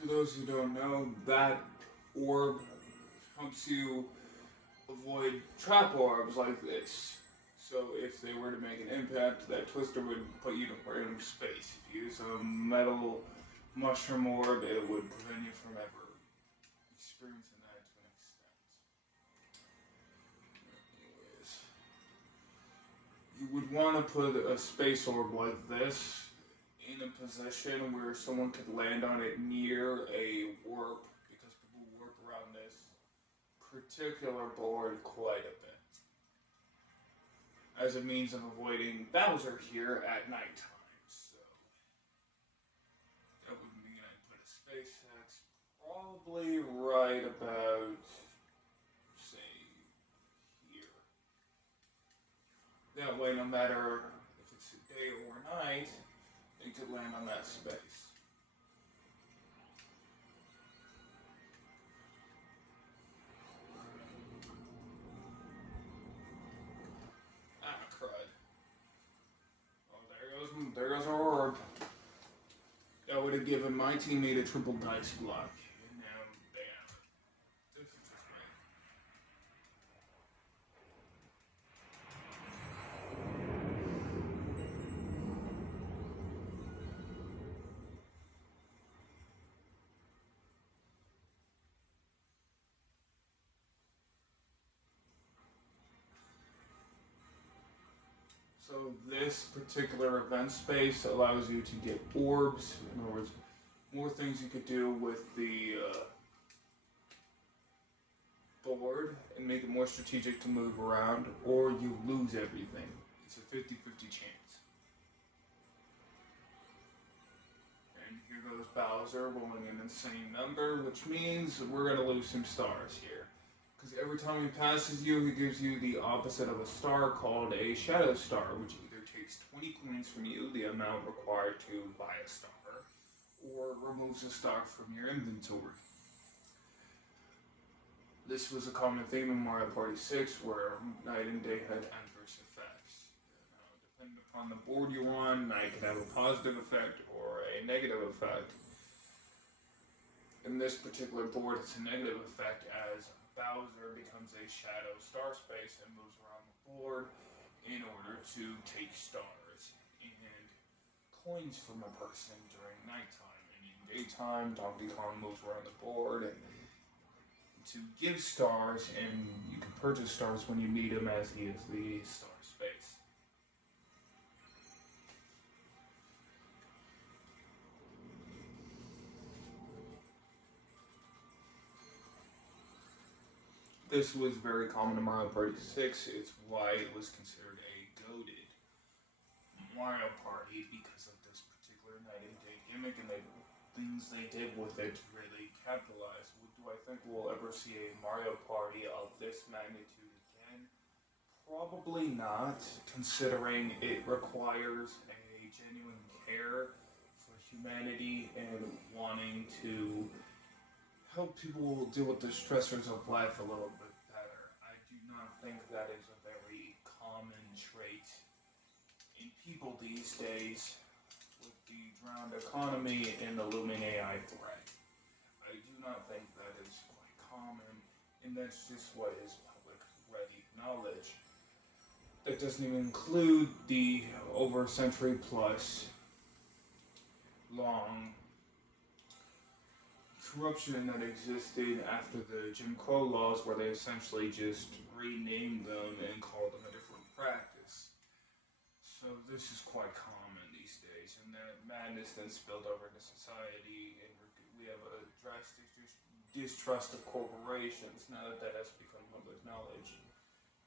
For those who don't know, that orb helps you avoid trap orbs like this. So if they were to make an impact, that twister would put you to random space. If you use a metal mushroom orb, it would prevent you from ever experiencing that to an extent. Anyways, you would want to put a space orb like this in a position where someone could land on it near a warp, because people warp around this particular board quite a bit as a means of avoiding Bowser here at nighttime. So that would mean I put a space X probably right about, say, here. That way, no matter if it's day or night, it could land on that space. Ah, crud. Oh, there goes our orb. That would have given my teammate a triple dice block. And now, bam. This is just right. So this particular event space allows you to get orbs. In other words, more things you could do with the board and make it more strategic to move around, or you lose everything. It's a 50-50 chance. And here goes Bowser rolling an insane number, which means we're going to lose some stars here. Because every time he passes you, he gives you the opposite of a star called a shadow star, which either takes 20 coins from you, the amount required to buy a star, or removes a star from your inventory. This was a common theme in Mario Party 6 where night and day had adverse effects. Depending upon the board you're on, night can have a positive effect or a negative effect. In this particular board, it's a negative effect as Bowser becomes a shadow star space and moves around the board in order to take stars and coins from a person during nighttime. And in daytime, Donkey Kong moves around the board and to give stars, and you can purchase stars when you need them, as he is the star space. This was very common in Mario Party 6. It's why it was considered a goated Mario Party, because of this particular night and day gimmick and the things they did with it to really capitalize. Do I think we'll ever see a Mario Party of this magnitude again? Probably not, considering it requires a genuine care for humanity and wanting to help people deal with the stressors of life a little bit better. I do not think that is a very common trait in people these days with the drowned economy and the looming AI threat. I do not think that is quite common, and that's just what is public ready knowledge. That doesn't even include the over a century plus long corruption that existed after the Jim Crow laws, where they essentially just renamed them and called them a different practice. So this is quite common these days, and that madness then spilled over into society, and we have a drastic distrust of corporations now that that has become public knowledge.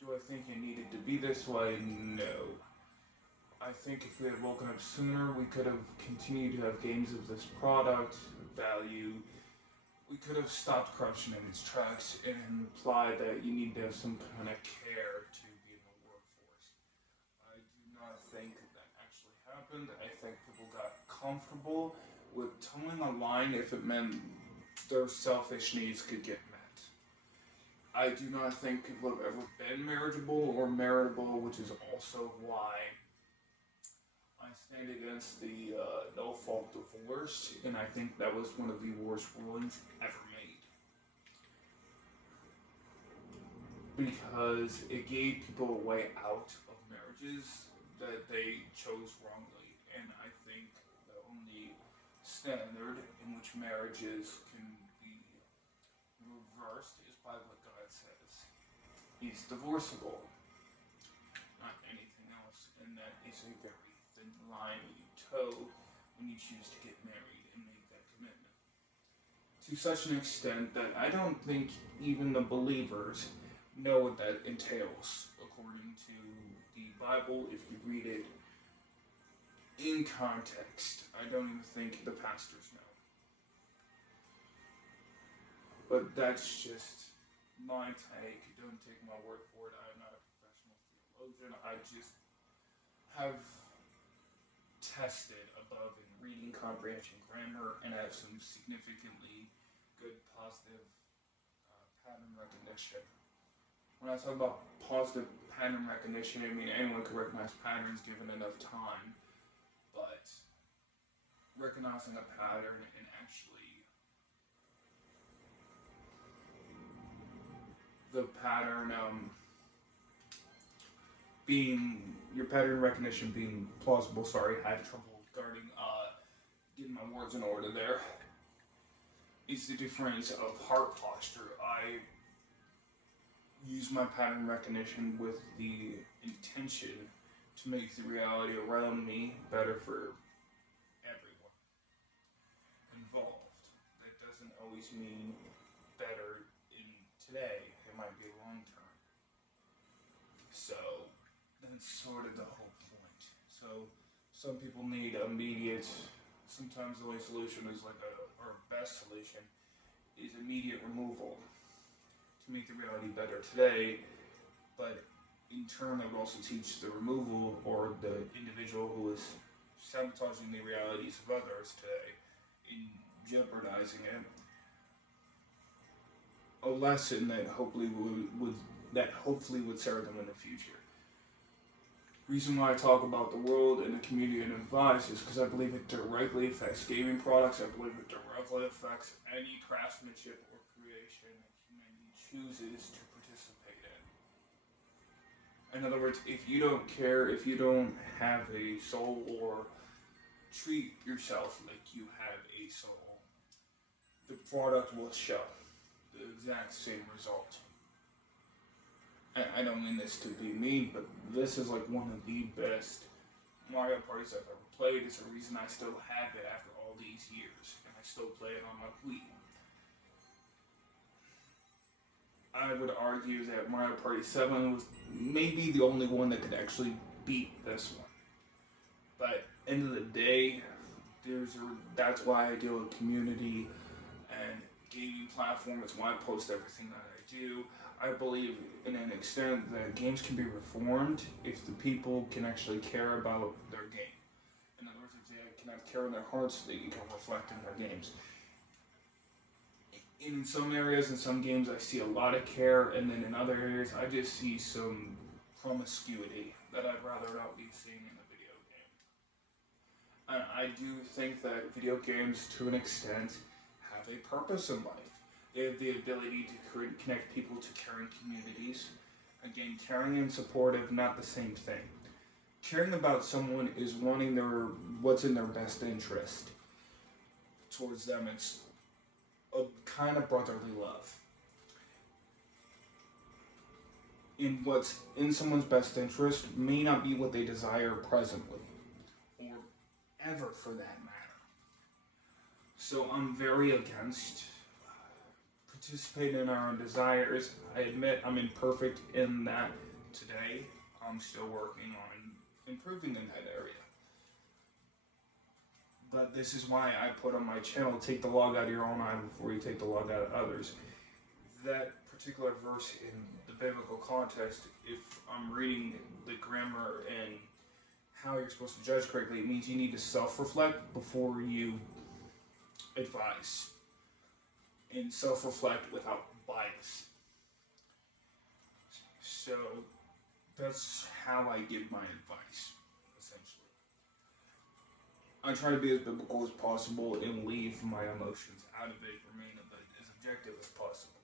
Do I think it needed to be this way? No. I think if we had woken up sooner, we could have continued to have games of this product value. We could have stopped corruption in its tracks and implied that you need to have some kind of care to be in the workforce. I do not think that actually happened. I think people got comfortable with towing a line if it meant their selfish needs could get met. I do not think people have ever been marriageable or meritable, which is also why I stand against the no fault divorce, and I think that was one of the worst rulings ever made. Because it gave people a way out of marriages that they chose wrongly. And I think the only standard in which marriages can be reversed is by what God says. He's divorceable, not anything else, and that is a very thin line you toe when you choose to get married and make that commitment. To such an extent that I don't think even the believers know what that entails, according to the Bible. If you read it in context, I don't even think the pastors know. But that's just my take. Don't take my word for it. I am not a professional theologian. I just have tested above in reading comprehension grammar and have some significantly good positive pattern recognition. When I talk about positive pattern recognition, I mean anyone can recognize patterns given enough time, but recognizing a pattern and actually the pattern being your pattern recognition being plausible. Sorry, I had trouble guarding getting my words in order there. Is the difference of heart posture. I use my pattern recognition with the intention to make the reality around me better for everyone involved. That doesn't always mean better in today. It might be long term. So that's sort of the whole point. So some people need immediate. Sometimes the only solution is or best solution is immediate removal to make the reality better today, but in turn, I would also teach the removal or the individual who is sabotaging the realities of others today in jeopardizing it, a lesson that hopefully would serve them in the future. Reason why I talk about the world and the community and advice is because I believe it directly affects gaming products. I believe it directly affects any craftsmanship or creation that humanity chooses to participate in. In other words, if you don't care, if you don't have a soul or treat yourself like you have a soul, the product will show the exact same result. I don't mean this to be mean, but this is like one of the best Mario parties I've ever played. It's the reason I still have it after all these years, and I still play it on my Wii. I would argue that Mario Party 7 was maybe the only one that could actually beat this one. But end of the day, that's why I deal with community and gaming platform. It's why I post everything that I do. I believe, in an extent, that games can be reformed if the people can actually care about their game. In other words, if they can have care in their hearts, that you can reflect in their games. In some areas, in some games, I see a lot of care, and then in other areas, I just see some promiscuity that I'd rather not be seeing in a video game. I do think that video games, to an extent, have a purpose in life. They have the ability to connect people to caring communities. Again, caring and supportive, not the same thing. Caring about someone is wanting what's in their best interest towards them. It's a kind of brotherly love. In what's in someone's best interest may not be what they desire presently, or ever for that matter. So I'm very against participating in our own desires. I admit I'm imperfect in that today. I'm still working on improving in that area. But this is why I put on my channel, take the log out of your own eye before you take the log out of others. That particular verse in the biblical context, if I'm reading the grammar and how you're supposed to judge correctly, it means you need to self-reflect before you advise. And self-reflect without bias. So that's how I give my advice, essentially. I try to be as biblical as possible and leave my emotions out of it, remain as objective as possible.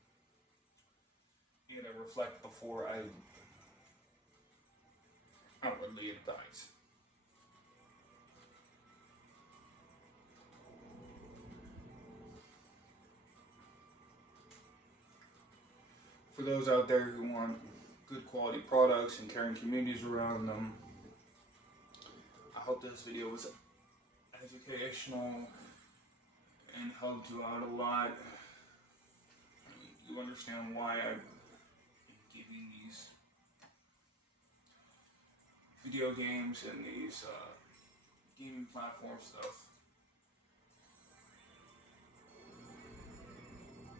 And I reflect before I outwardly advise. For those out there who want good quality products and caring communities around them, I hope this video was educational and helped you out a lot. You understand why I'm giving these video games and these gaming platform stuff.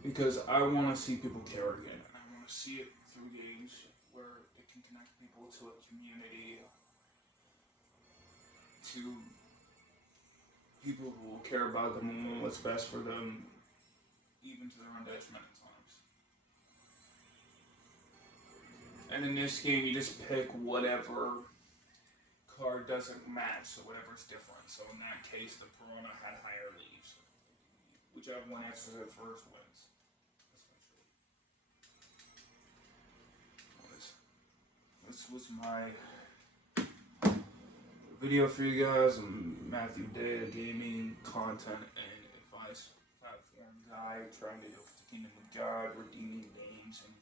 Because I want to see people care again. I want to see it through games where it can connect people to a community, to people who will care about them and want what's best for them, even to their own detriment at times. And in this game, you just pick whatever card doesn't match, so whatever's different. So in that case, the Piranha had higher leaves. Whichever one answers it first wins. This was my video for you guys. I'm Matthew Day, a gaming content and advice platform guy trying to deal with the kingdom of God, redeeming names and